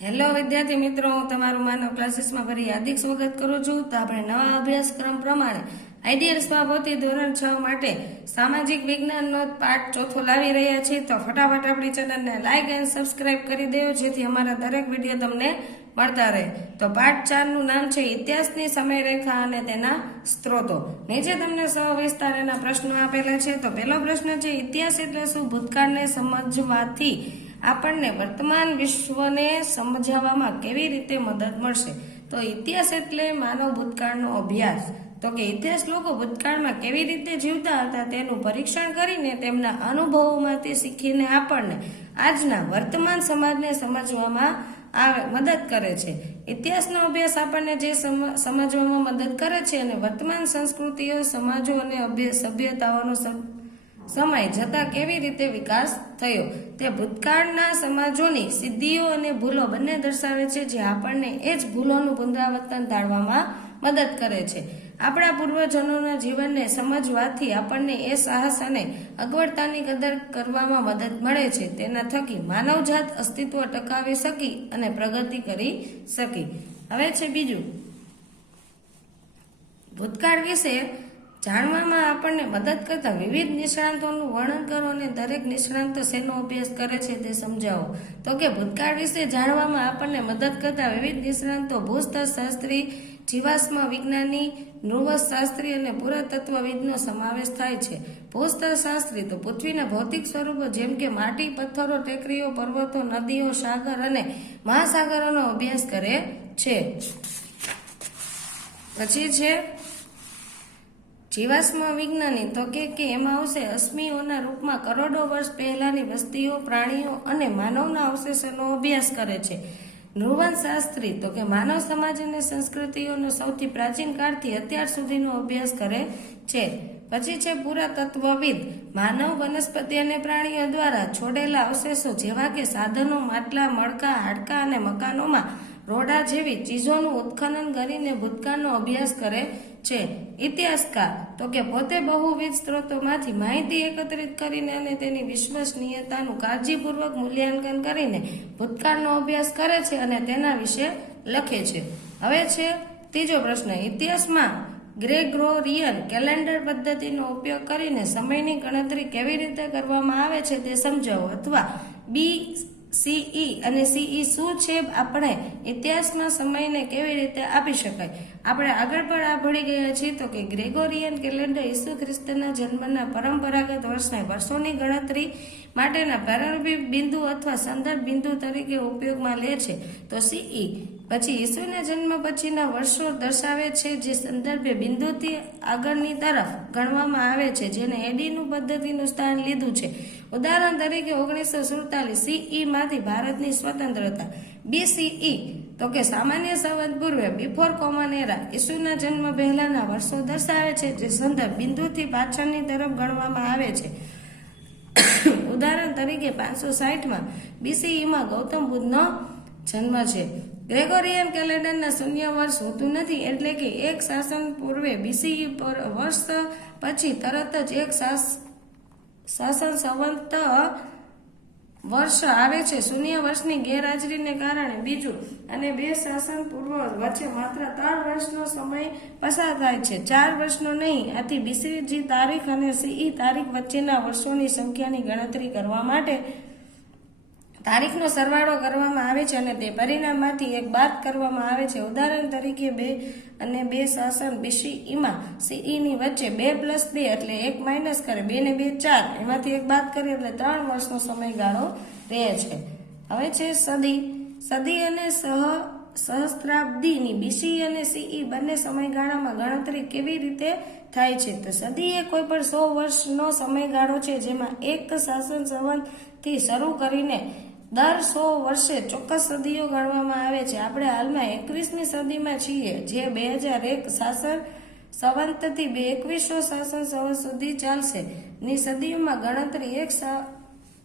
Hello વિદ્યાર્થી મિત્રો, હું તમારું માનવ ક્લાસીસમાં ફરી હાર્દિક સ્વાગત કરું છું. તો આપણે નવા અભ્યાસક્રમ પ્રમાણે આઈડિયલ સ્વાભોતિ ધોરણ 6 માટે સામાજિક વિજ્ઞાનનો પાઠ ચોથો લાવી રહ્યા છીએ. તો ફટાફટ આપણી ચેનલને લાઈક એન્ડ સબસ્ક્રાઇબ કરી દેજો, જેથી અમારા દરેક વિડીયો તમને મળતા રહે. તો પાઠ 4 નું નામ છે ઇતિહાસની સમયરેખા અને તેના સ્ત્રોતો. નીચે તમને સવિસ્તાર એના પ્રશ્નો આપેલા છે. તો પહેલો પ્રશ્ન છે, ઇતિહાસ એટલે શું? ભૂતકાળને સમજવાથી આપણને વર્તમાન વિશ્વને સમજાવવામાં કેવી રીતે મદદ મળશે? તો ઇતિહાસ એટલે માનવ ભૂતકાળનો અભ્યાસ. તો કે ઇતિહાસ લોકો ભૂતકાળમાં કેવી રીતે જીવતા હતા તેનું પરીક્ષણ કરીને તેમના અનુભવોમાંથી શીખીને આપણને આજના વર્તમાન સમાજને સમજવામાં મદદ કરે છે. ઇતિહાસનો અભ્યાસ આપણને જે સમજવામાં મદદ કરે છે અને વર્તમાન સંસ્કૃતિઓ, સમાજો અને સભ્યતાઓનો સમય જતા કેવી રીતે વિકાસ થયો તે ભૂતકાળના સમાજોની સિદ્ધિઓ અને ભૂલો બંને દર્શાવે છે, જે આપણને એ જ ભૂલોનું પુનરાવર્તન ટાળવામાં મદદ કરે છે. આપણા પૂર્વજોના જીવનને સમજવાથી આપણને એ સાહસ અને અગવડતાની કદર કરવામાં મદદ મળે છે. તેના થકી માનવજાત અસ્તિત્વ ટકાવી શકી અને પ્રગતિ કરી શકી. હવે છે બીજું, ભૂતકાળ વિશે જાણવામાં આપણને મદદ કરતા વિવિધ નિષ્ણાંતોનું વર્ણન કરો અને દરેક નિષ્ણાંતો શેનો અભ્યાસ કરે છે તે સમજાવો. તો કે ભૂતકાળ વિશે જાણવામાં આપણને મદદ કરતા વિવિધ નિષ્ણાંતો ભૂસ્તરશાસ્ત્રી, જીવાશ્મ વિજ્ઞાની, નૃવશાસ્ત્રી અને પુરાતત્વવિદનો સમાવેશ થાય છે. ભૂસ્તરશાસ્ત્રી તો પૃથ્વીના ભૌતિક સ્વરૂપો જેમ કે માટી, પથ્થરો, ટેકરીઓ, પર્વતો, નદીઓ, સાગર અને મહાસાગરોનો અભ્યાસ કરે છે. પછી છે જીવાશ્મ વિજ્ઞાની. તો કે એમાં આવશે અશ્મિઓના રૂપમાં કરોડો વર્ષ પહેલાની વસ્તીઓ, પ્રાણીઓ અને માનવના અવશેષોનો અભ્યાસ કરે છે. નૃવંશાસ્ત્રી તો કે માનવ સમાજ અને સંસ્કૃતિઓનો સૌથી પ્રાચીન કાળથી અત્યાર સુધીનો અભ્યાસ કરે છે. પછી છે પુરાતત્વવિદ. માનવ, વનસ્પતિ અને પ્રાણીઓ દ્વારા છોડેલા અવશેષો જેવા કે સાધનો, માટલા, મડકા, હાડકાં અને મકાનોમાં રોડા જેવી ચીજોનું ઉત્ખનન કરીને ભૂતકાળનો અભ્યાસ કરે છે. ઇતિહાસકાર તો કે પોતે બહુવિધ સ્ત્રોતોમાંથી માહિતી એકત્રિત કરીને અને તેની વિશ્વસનીયતાનું કાળજીપૂર્વક મૂલ્યાંકન કરીને ભૂતકાળનો અભ્યાસ કરે છે અને તેના વિશે લખે છે. હવે છે ત્રીજો પ્રશ્ન, ઇતિહાસમાં ગ્રેગોરિયન કેલેન્ડર પદ્ધતિનો ઉપયોગ કરીને સમયની ગણતરી કેવી રીતે કરવામાં આવે છે તે સમજાવો, અથવા BCE અને CE શું છે? આપણે ઇતિહાસમાં સમયને કેવી રીતે આપી શકાય? આપણે આગળ પણ આ ભણી ગયા છીએ. તો કે ગ્રેગોરિયન કેલેન્ડર ઈસુ ખ્રિસ્તના જન્મના પરંપરાગત વર્ષોની ગણતરી માટેના પ્રારંભિક બિંદુ અથવા સંદર્ભ બિંદુ તરીકે ઉપયોગમાં લે છે. તો CE પછી ઈસુના જન્મ પછીના વર્ષો દર્શાવે છે, જે સંદર્ભે બિંદુથી આગળની તરફ ગણવામાં આવે છે, જેને એડીનું પદ્ધતિનું સ્થાન લીધું છે. ઉદાહરણ તરીકે 1947 CE માંથી ભારતની સ્વતંત્રતા. BCE તો કે સામાન્ય સંવત પૂર્વે, બિફોર કોમન એરા, ઈસુના જન્મ પહેલાના વર્ષો દર્શાવે છે, જે સંદર્ભ બિંદુથી પાછળની તરફ ગણવામાં આવે છે. ઉદાહરણ તરીકે 560માં BCEમાં ગૌતમ બુદ્ધનો જન્મ છે. ગ્રેગોરિયન કેલેન્ડરના શૂન્ય વર્ષ હોતું નથી, એટલે કે એક શાસન પૂર્વે BCE વર્ષ પછી તરત જ એક શાસન સંવત વર્ષ આવે છે. શૂન્ય વર્ષની ગેરહાજરીને કારણે બીજું અને બે શાસન પૂર્વ વચ્ચે માત્ર 3 વર્ષનો સમય પસાર થાય છે, 4 વર્ષનો નહીં. આથી BCG તારીખ અને CE તારીખ વચ્ચેના વર્ષોની સંખ્યાની ગણતરી કરવા માટે તારીખનો સરવાળો કરવામાં આવે છે અને તે પરિણામમાંથી એક બાદ કરવામાં આવે છે. ઉદાહરણ તરીકે 2 અને 2 શાસન BCEમાં CE ની વચ્ચે 2 + 2 એટલે 1 માઇનસ કરે, 2 ને 2 4, એમાંથી એક બાદ કરીએ એટલે 3 વર્ષનો સમયગાળો રહે છે. હવે છે સદી અને સહસ્ત્રાબ્દીની. BCE અને CE બંને સમયગાળામાં ગણતરી કેવી રીતે થાય છે? તો સદી એ કોઈ પણ 100 વર્ષનો સમયગાળો છે, જેમાં એક શાસન સંવતથી શરૂ કરીને દર 100 વર્ષે ચોક્કસ સદીઓ ગણવામાં આવે છે. આપણે હાલમાં 21મી સદીમાં છીએ, જે 2001 શાસન સંવતથી 2100 શાસન સંવત સુધી ચાલશે. ની સદીઓમાં ગણતરી એક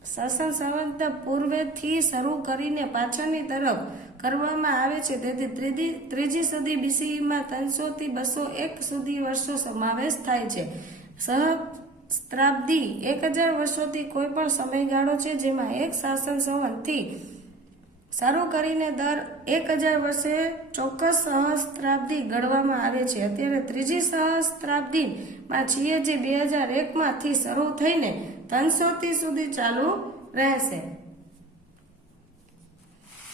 શાસન સંવત પૂર્વેથી શરૂ કરીને પાછળની તરફ કરવામાં આવે છે. તેથી ત્રીજી સદી BCEમાં 300 થી 201 સુધી વર્ષો સમાવેશ થાય છે. સહસ્ત્રાબ્દી 1000 વર્ષોથી કોઈ પણ સમયગાળો છે, જેમાં એક શાસન સંવતથી શરૂ કરીને દર 1000 વર્ષે ચોક્કસ સહસ્ત્રાબ્દી ગણવામાં આવે છે. અત્યારે ત્રીજી સહસ્ત્રાબ્દીમાં છીએ, જે 2001માંથી શરૂ થઈને 300 સુધી ચાલુ રહેશે.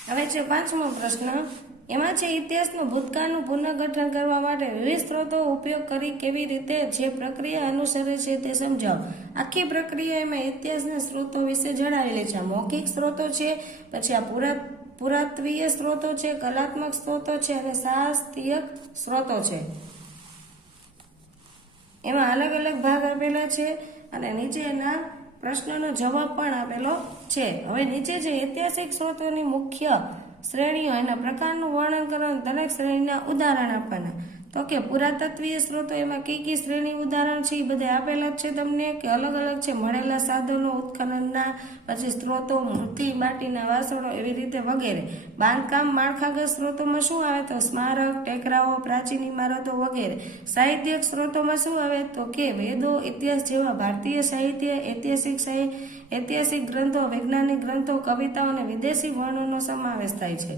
હવે છે 5મો પ્રશ્ન. એમાં છે ઇતિહાસનું ભૂતકાળનું પુનર્ગઠન કરવા માટે વિવિધ સ્ત્રોતો ઉપયોગ કરી કેવી રીતે જે પ્રક્રિયા અનુસરે છે તે સમજાવો. આખી પ્રક્રિયા એમાં ઇતિહાસના સ્ત્રોતો વિશે જણાવેલી છે. મૌખિક સ્ત્રોતો છે, પછી આ પુરાતત્વીય સ્ત્રોતો છે, કલાત્મક સ્ત્રોતો છે અને સાહિત્યિક સ્ત્રોતો છે. એમાં અલગ અલગ ભાગ આપેલા છે અને નીચે એના પ્રશ્નનો જવાબ પણ આપેલો છે. હવે નીચે જે ઐતિહાસિક સ્ત્રોતોની મુખ્ય શ્રેણીઓ એના પ્રકારનું વર્ણન કરવાનું, દરેક શ્રેણીના ઉદાહરણ આપવાના. તો કે પુરાતત્વીય સ્ત્રોતો એમાં કઈ શ્રેણી ઉદાહરણ છે એ બધા આપેલા જ છે તમને, કે અલગ અલગ છે. મળેલા સાધનો, ઉત્ખનનના, પછી સ્ત્રોતો, મૂર્તિ, માટીના વાસણો, એવી રીતે વગેરે. બાંધકામ માળખાગત સ્ત્રોતોમાં શું આવે? તો સ્મારક, ટેકરાઓ, પ્રાચીન ઇમારતો વગેરે. સાહિત્યિક સ્ત્રોતોમાં શું આવે? તો કે વેદો, ઇતિહાસ જેવા ભારતીય સાહિત્ય, ઐતિહાસિક ગ્રંથો, વૈજ્ઞાનિક ગ્રંથો, કવિતાઓ અને વિદેશી વર્ણનનો સમાવેશ થાય છે.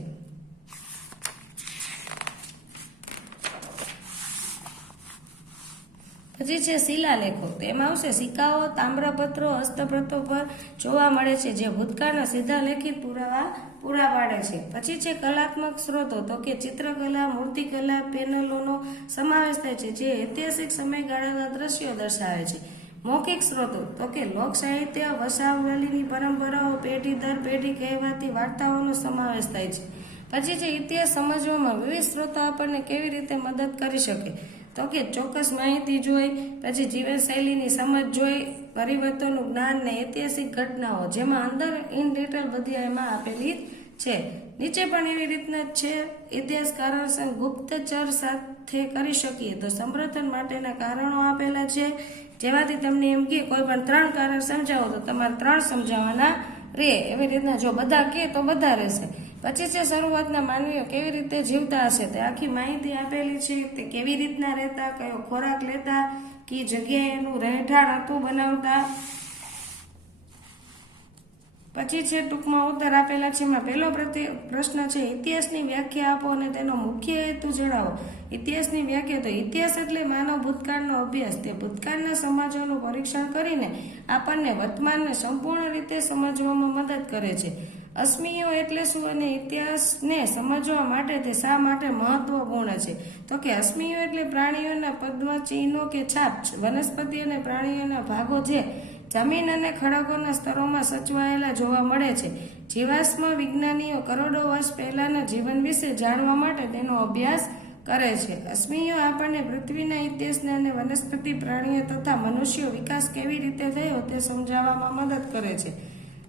પછી છે શિલાલેખો. તો એમાં આવશે સિક્કાઓ, તામ્રપત્રો, હસ્તપ્રતો પર જોવા મળે છે, જે ભૂતકાળના સીધા લેખિત પુરાવા પૂરા પાડે છે. પછી છે કલાત્મક સ્ત્રોતો. તો કે ચિત્રકલા, મૂર્તિકલા, પેનલોનો સમાવેશ થાય છે, જે ઐતિહાસિક સમયગાળાના દ્રશ્યો દર્શાવે છે. મૌખિક સ્ત્રોતો. તો કે લોક સાહિત્ય, વંશાવલીની પરંપરાઓ, પેઢી દર પેઢી કહેવાતી વાર્તાઓનો સમાવેશ થાય છે. પછી છે ઇતિહાસ સમજવામાં વિવિધ સ્ત્રોતો આપણને કેવી રીતે મદદ કરી શકે? તો કે ચોક્કસ માહિતી જોઈ, પછી જીવનશૈલીની સમજ જોઈ, પરિવર્તનનું જ્ઞાન ને ઐતિહાસિક ઘટનાઓ, જેમાં અંદર ઇન ડિટેલ બધી એમાં આપેલી છે. નીચે પણ એવી રીતના જ છે. ઇતિહાસકારો ગુપ્તચર સાથે કરી શકીએ તો સમર્થન માટેના કારણો આપેલા છે, જેમાંથી તમને એમ કે કોઈ પણ 3 કારણ સમજાવો તો તમારે 3 સમજાવવાના રહે. એવી રીતના જો બધા કહે તો બધા રહેશે. પછી છે શરૂઆતના માનવીઓ કેવી રીતે જીવતા હશે, તે આખી માહિતી આપેલી છે. તે કેવી રીતના રહેતા, કયો ખોરાક લેતા, કઈ જગ્યાએ એનું રહેઠાણ હતું બનાવતા. પછી છે ટૂંકમાં ઉત્તર આપેલા છે. એમાં પહેલો પ્રશ્ન છે ઇતિહાસની વ્યાખ્યા આપો અને તેનો મુખ્ય હેતુ જણાવો. ઇતિહાસની વ્યાખ્યા. તો ઇતિહાસ એટલે માનવ ભૂતકાળનો અભ્યાસ. તે ભૂતકાળના સમાજોનું પરીક્ષણ કરીને આપણને વર્તમાનને સંપૂર્ણ રીતે સમજવામાં મદદ કરે છે. અસ્મિયો એટલે શું અને ઇતિહાસને સમજવા માટે તે શા માટે મહત્વપૂર્ણ છે? તો કે અસ્મિયો એટલે પ્રાણીઓના પદ્મચિહ્નો કે છાપ, વનસ્પતિ અને પ્રાણીઓના ભાગો જે જમીન અને ખડકોના સ્તરોમાં સચવાયેલા જોવા મળે છે. જીવાશ્મ વિજ્ઞાનીઓ કરોડો વર્ષ પહેલાના જીવન વિશે જાણવા માટે તેનો અભ્યાસ કરે છે. અસ્મિયો આપણને પૃથ્વીના ઇતિહાસને અને વનસ્પતિ, પ્રાણીઓ તથા મનુષ્યો વિકાસ કેવી રીતે થયો તે સમજાવવામાં મદદ કરે છે.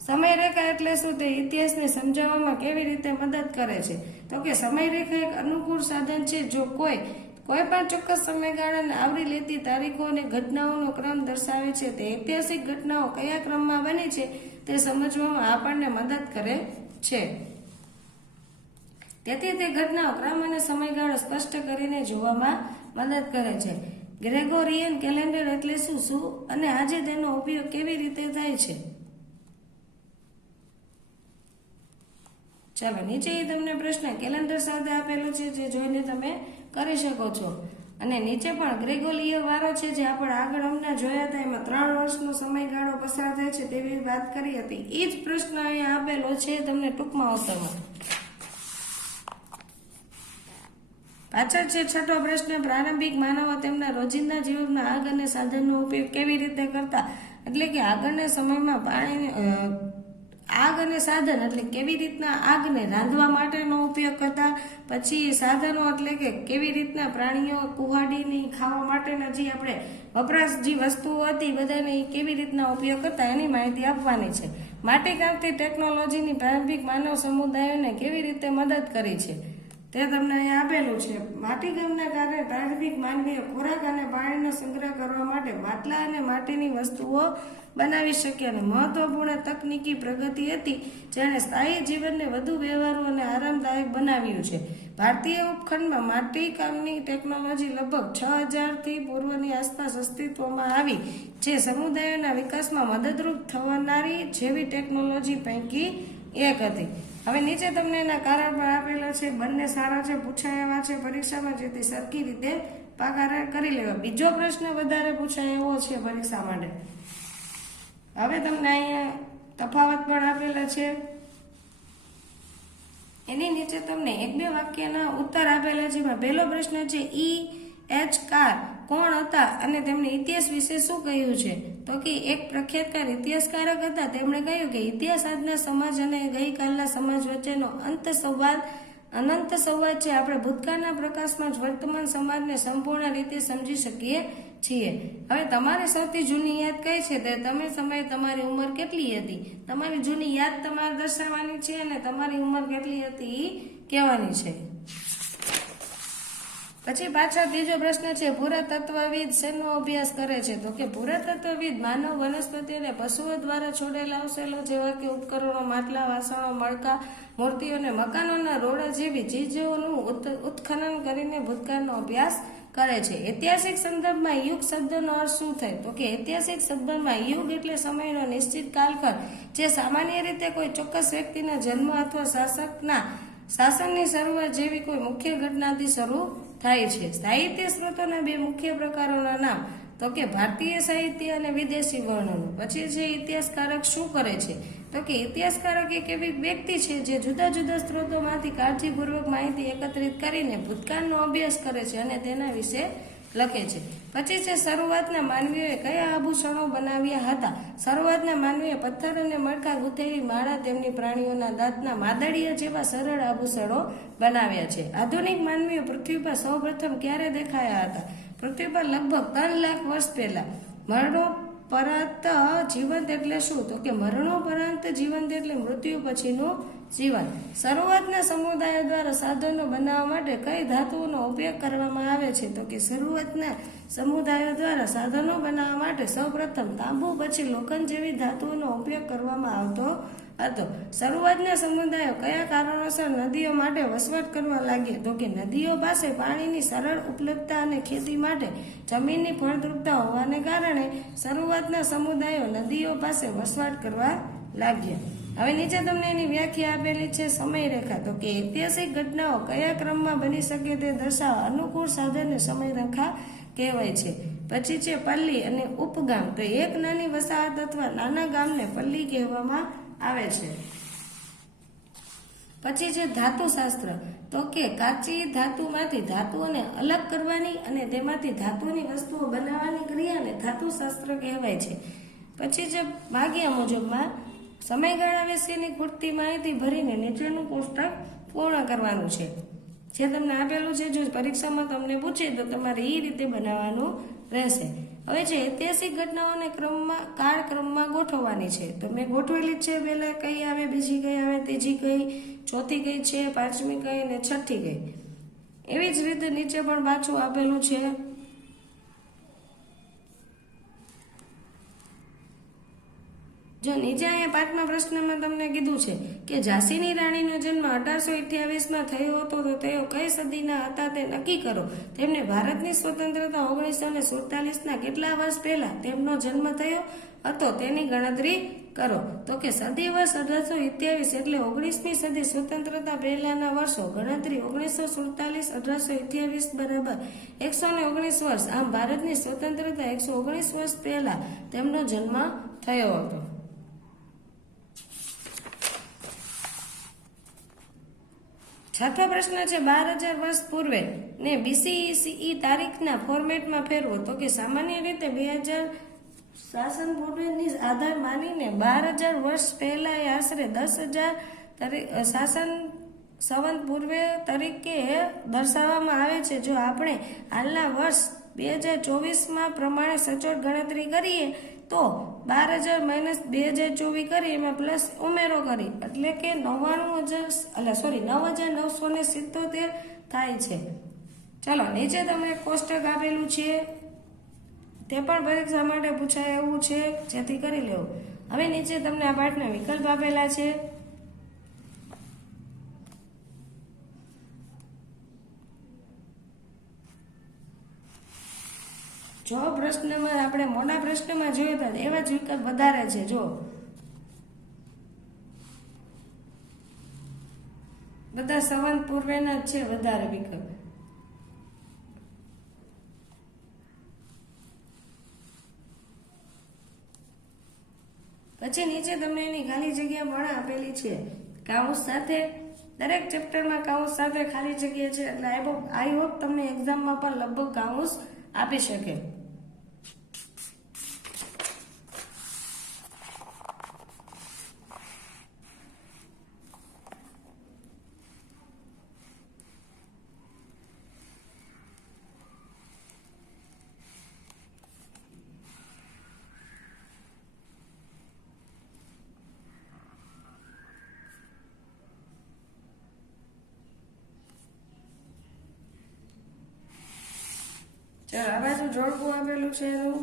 સમયરેખા એટલે શું? તે ઇતિહાસને સમજાવવામાં કેવી રીતે મદદ કરે છે? તો કે સમયરેખા એક અનુકૂળ સાધન છે. જો કોઈ પણ ચોક્કસ સમયગાળાને આવરી લેતી તારીખો અને ઘટનાઓનો ક્રમ દર્શાવે છે. તે ઐતિહાસિક ઘટનાઓ કયા ક્રમમાં બની છે તે સમજવામાં આપણને મદદ કરે છે. તેથી તે ઘટનાઓ ક્રમ અને સમયગાળો સ્પષ્ટ કરીને જોવામાં મદદ કરે છે. ગ્રેગોરિયન કેલેન્ડર એટલે શું અને આજે તેનો ઉપયોગ કેવી રીતે થાય છે? ચાલો, નીચે તમને પ્રશ્ન કેલેન્ડર સાથે આપેલો છે, જે જોઈને તમે કરી શકો છો. અને નીચે પણ ગ્રેગોરિયન વારો છે, જે આપણે આગળ હમણાં જોયા હતા. એમાં 3 વર્ષનો સમયગાળો પસાર થાય છે તેવી વાત કરી હતી. એ જ પ્રશ્ન અહીંયા આપેલો છે તમને ટૂંકમાં ઉત્તરમાં. પાછળ છે 6થો પ્રશ્ન. પ્રારંભિક માનવો તેમના રોજિંદા જીવનમાં આગ અને સાધનનો ઉપયોગ કેવી રીતે કરતા? એટલે કે આગળના સમયમાં આગ અને સાધન એટલે કેવી રીતના આગને રાંધવા માટેનો ઉપયોગ કરતા. પછી સાધનો એટલે કે કેવી રીતના પ્રાણીઓ કુહાડીની ખાવા માટેના જે આપણે વપરાશ જે વસ્તુઓ હતી બધાને કેવી રીતના ઉપયોગ કરતા એની માહિતી આપવાની છે. માટીકામથી ટેકનોલોજીની પ્રારંભિક માનવ સમુદાયોને કેવી રીતે મદદ કરી છે તે તમને અહીંયા આપેલું છે. માટીકામના કારણે પ્રારંભિક માનવીઓ ખોરાક અને પાણીનો સંગ્રહ કરવા માટે માટલા અને માટીની વસ્તુઓ બનાવી શક્યા. અને મહત્વપૂર્ણ તકનીકી પ્રગતિ હતી જેણે સ્થાયી જીવનને વધુ વ્યવહારુ અને આરામદાયક બનાવ્યું છે. ભારતીય ઉપખંડમાં માટીકામની ટેકનોલોજી લગભગ 6000 પૂર્વની આસપાસ અસ્તિત્વમાં આવી, જે સમુદાયોના વિકાસમાં મદદરૂપ થનારી જેવી ટેકનોલોજી પૈકી એક હતી. હવે નીચે તમને એના કારણ પણ આપેલા છે, બંને સારા છે, પૂછાય એવા છે પરીક્ષામાં, જેથી સરખી રીતે પાકા કરી લેવા. બીજો પ્રશ્ન વધારે પૂછાય એવો છે પરીક્ષા માટે. હવે તમને અહીંયા તફાવત પણ આપેલા છે, એની નીચે તમને 1-2 વાક્યના ઉત્તર આપેલા છે. એમાં પહેલો પ્રશ્ન છે E.H. કાર કોણ હતા અને તેમણે ઇતિહાસ વિશે શું કહ્યું છે? તો કે એક પ્રખ્યાતકાર ઇતિહાસકારક હતા. તેમણે કહ્યું કે ઇતિહાસ આજના સમાજ અને ગઈકાલના સમાજ વચ્ચેનો અનંત સંવાદ છે. આપણે ભૂતકાળના પ્રકાશમાં જ વર્તમાન સમાજને સંપૂર્ણ રીતે સમજી શકીએ છીએ. હવે તમારી સૌથી જૂની યાદ કઈ છે? તે તમે સમયે તમારી ઉંમર કેટલી હતી? તમારી જૂની યાદ તમારે દર્શાવવાની છે અને તમારી ઉંમર કેટલી હતી એ કહેવાની છે. પછી પાછળ ત્રીજો પ્રશ્ન છે, પુરાતત્વવિદ શેનો અભ્યાસ કરે છે? તો કે પુરાતત્વવિદ માનવ, વનસ્પતિ અને પશુઓ દ્વારા છોડેલા અવશેષો જેવા કે ઉપકરણો, માટલા, વાસણો, મણકા, મૂર્તિઓ અને મકાનોના રોડા જેવી ચીજોનું ઉત્ખનન કરીને ભૂતકાળનો અભ્યાસ કરે છે. ઐતિહાસિક સંદર્ભમાં યુગ શબ્દનો અર્થ શું થાય? તો કે ઐતિહાસિક સંદર્ભમાં યુગ એટલે સમયનો નિશ્ચિત કાલખંડ જે સામાન્ય રીતે કોઈ ચોક્કસ વ્યક્તિના જન્મ અથવા શાસનની શરૂઆત જેવી કોઈ મુખ્ય ઘટનાથી શરૂ થાય છે. સાહિત્ય સ્ત્રોતોના 2 મુખ્ય પ્રકારોના નામ, તો કે ભારતીય સાહિત્ય અને વિદેશી વર્ણનો. પછી છે ઇતિહાસકારક શું કરે છે? તો કે ઇતિહાસકારક એક એવી વ્યક્તિ છે જે જુદા જુદા સ્ત્રોતોમાંથી કાળજીપૂર્વક માહિતી એકત્રિત કરીને ભૂતકાળનો અભ્યાસ કરે છે અને તેના વિશે લખે છે. પછી છે શરૂઆતના માનવીઓએ કયા આભૂષણો બનાવ્યા હતા? શરૂઆતના માનવીએ પથ્થર અને મણકા ગૂંથેલી માળા, તેમની પ્રાણીઓના દાંતના માદળિયા જેવા સરળ આભૂષણો બનાવ્યા છે. આધુનિક માનવીઓ પૃથ્વી પર સૌપ્રથમ ક્યારે દેખાયા હતા? પૃથ્વી પર લગભગ 3 લાખ વર્ષ પહેલા. મરણોપરાંત જીવંત એટલે શું? તો કે મરણોપરાંત જીવંત એટલે મૃત્યુ પછીનું જીવન. શરૂઆતના સમુદાયો દ્વારા સાધનો બનાવવા માટે કઈ ધાતુઓનો ઉપયોગ કરવામાં આવે છે? તો કે શરૂઆતના સમુદાયો દ્વારા સાધનો બનાવવા માટે સૌપ્રથમ તાંબુ, પછી લોખંડ જેવી ધાતુઓનો ઉપયોગ કરવામાં આવતો હતો. શરૂઆતના સમુદાયો કયા કારણોસર નદીઓ માટે વસવાટ કરવા લાગ્યા? તો કે નદીઓ પાસે પાણીની સરળ ઉપલબ્ધતા અને ખેતી માટે જમીનની ફળદ્રુપતા હોવાને કારણે શરૂઆતના સમુદાયો નદીઓ પાસે વસવાટ કરવા લાગ્યા. હવે નીચે તમને એની વ્યાખ્યા આપેલી છે, સમયરેખા. તો કે ઐતિહાસિક ઘટનાઓ કયા ક્રમમાં બની શકે તે દર્શાવવા અનુકૂળ સાધનને સમયરેખા કહેવાય છે. પછી છે પલ્લી અને ઉપગામ. તો એક નાની વસાહત અથવા નાના ગામને પલ્લી કહેવામાં આવે છે. પછી છે ધાતુશાસ્ત્ર. તો કે કાચી ધાતુમાંથી ધાતુઓને અલગ કરવાની અને તેમાંથી ધાતુની વસ્તુઓ બનાવવાની ક્રિયાને ધાતુશાસ્ત્ર કહેવાય છે. પછી છે ભાગ્યા મુજબમાં સમયગાળા વિશેની પૂરતી માહિતી ભરીને નીચેનું કોષ્ટક પૂર્ણ કરવાનું છે. જે તમને આપેલું છે, જો પરીક્ષામાં તમને પૂછે તો તમારે એ રીતે બનાવવાનું રહેશે. હવે છે ઐતિહાસિક ઘટનાઓને કાળક્રમમાં ગોઠવવાની છે. તો મેં ગોઠવેલી જ છે. પહેલા કઈ આવે, બીજી કઈ આવે, ત્રીજી કઈ, ચોથી કઈ છે, પાંચમી કઈ અને છઠ્ઠી કઈ. એવી જ રીતે નીચે પણ પાછું આપેલું છે. જો નીચે અહીંયા 5મા પ્રશ્નમાં તમને કીધું છે કે ઝાંસીની રાણીનો જન્મ 1828માં થયો હતો, તો તેઓ કઈ સદીના હતા તે નક્કી કરો. તેમને ભારતની સ્વતંત્રતા 1947ના કેટલા વર્ષ પહેલા તેમનો જન્મ થયો હતો તેની ગણતરી કરો. તો કે સદી વર્ષ 1827 એટલે 19મી સદી સ્વતંત્રતા પહેલાના વર્ષો. ગણતરી 1947 1828 બરાબર 119 વર્ષ. આમ ભારતની સ્વતંત્રતા 119 વર્ષ પહેલા તેમનો જન્મ થયો હતો. છઠ્ઠો પ્રશ્ન છે 12,000 વર્ષ પૂર્વે ને BCE તારીખના ફોર્મેટમાં ફેરવો. તો કે સામાન્ય રીતે 2000 શાસન પૂર્વેની આધાર માનીને 12,000 વર્ષ પહેલા આશરે 10,000 શાસન સંવત પૂર્વે તરીકે દર્શાવવામાં આવે છે. જો આપણે હાલના વર્ષ 2024માં પ્રમાણે સચોટ ગણતરી કરીએ તો 12,000 - 2024 કરી એમાં પ્લસ ઉમેરો કરી એટલે કે 9,977 થાય છે. ચલો નીચે તમને કોષ્ટક આપેલું છે, તે પણ પરીક્ષા માટે પૂછાય એવું છે, જેથી કરી લેવું. હવે નીચે તમને આ પાઠના વિકલ્પ આપેલા છે. જો પ્રશ્નમાં આપણે મોટા પ્રશ્નમાં જોયું તો એવા જ વિકલ્પ વધારે છે. જો બધા સંવંત પૂર્વેના જ છે વધારે વિકલ્પ. પછી નીચે તમને એની ખાલી જગ્યા પણ આપેલી છે કાઉન્સ સાથે. દરેક ચેપ્ટરમાં કાઉન્સ સાથે ખાલી જગ્યા છે એટલે આઈ હોપ તમને એક્ઝામમાં પણ લગભગ કાઉન્સ આપી શકે. ચાલો આ બાજુ જોડકું આપેલું છે એનું.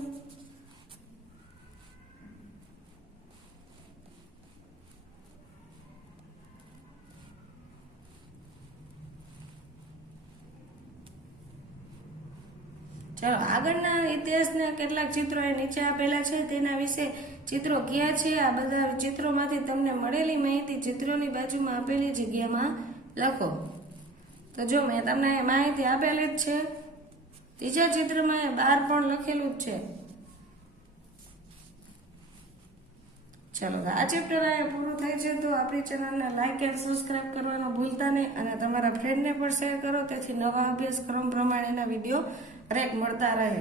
ચાલો આગળના ઇતિહાસના કેટલાક ચિત્રો એ નીચે આપેલા છે તેના વિશે ચિત્રો ક્યાં છે આ બધા ચિત્રોમાંથી તમને મળેલી માહિતી ચિત્રોની બાજુમાં આપેલી જગ્યામાં લખો. તો જો મેં તમને માહિતી આપેલી જ છે. ત્રીજા ચિત્રમાં 12 પણ લખેલું જ છે. ચાલો આ ચેપ્ટર અહીંયા પૂરું થાય છે. તો આપણી ચેનલને લાઈક એન્ડ સબસ્ક્રાઇબ કરવાનું ભૂલતા નહીં અને તમારા ફ્રેન્ડને પણ શેર કરો તેથી નવા અભ્યાસક્રમ પ્રમાણેના વિડીયો દરેક મળતા રહે.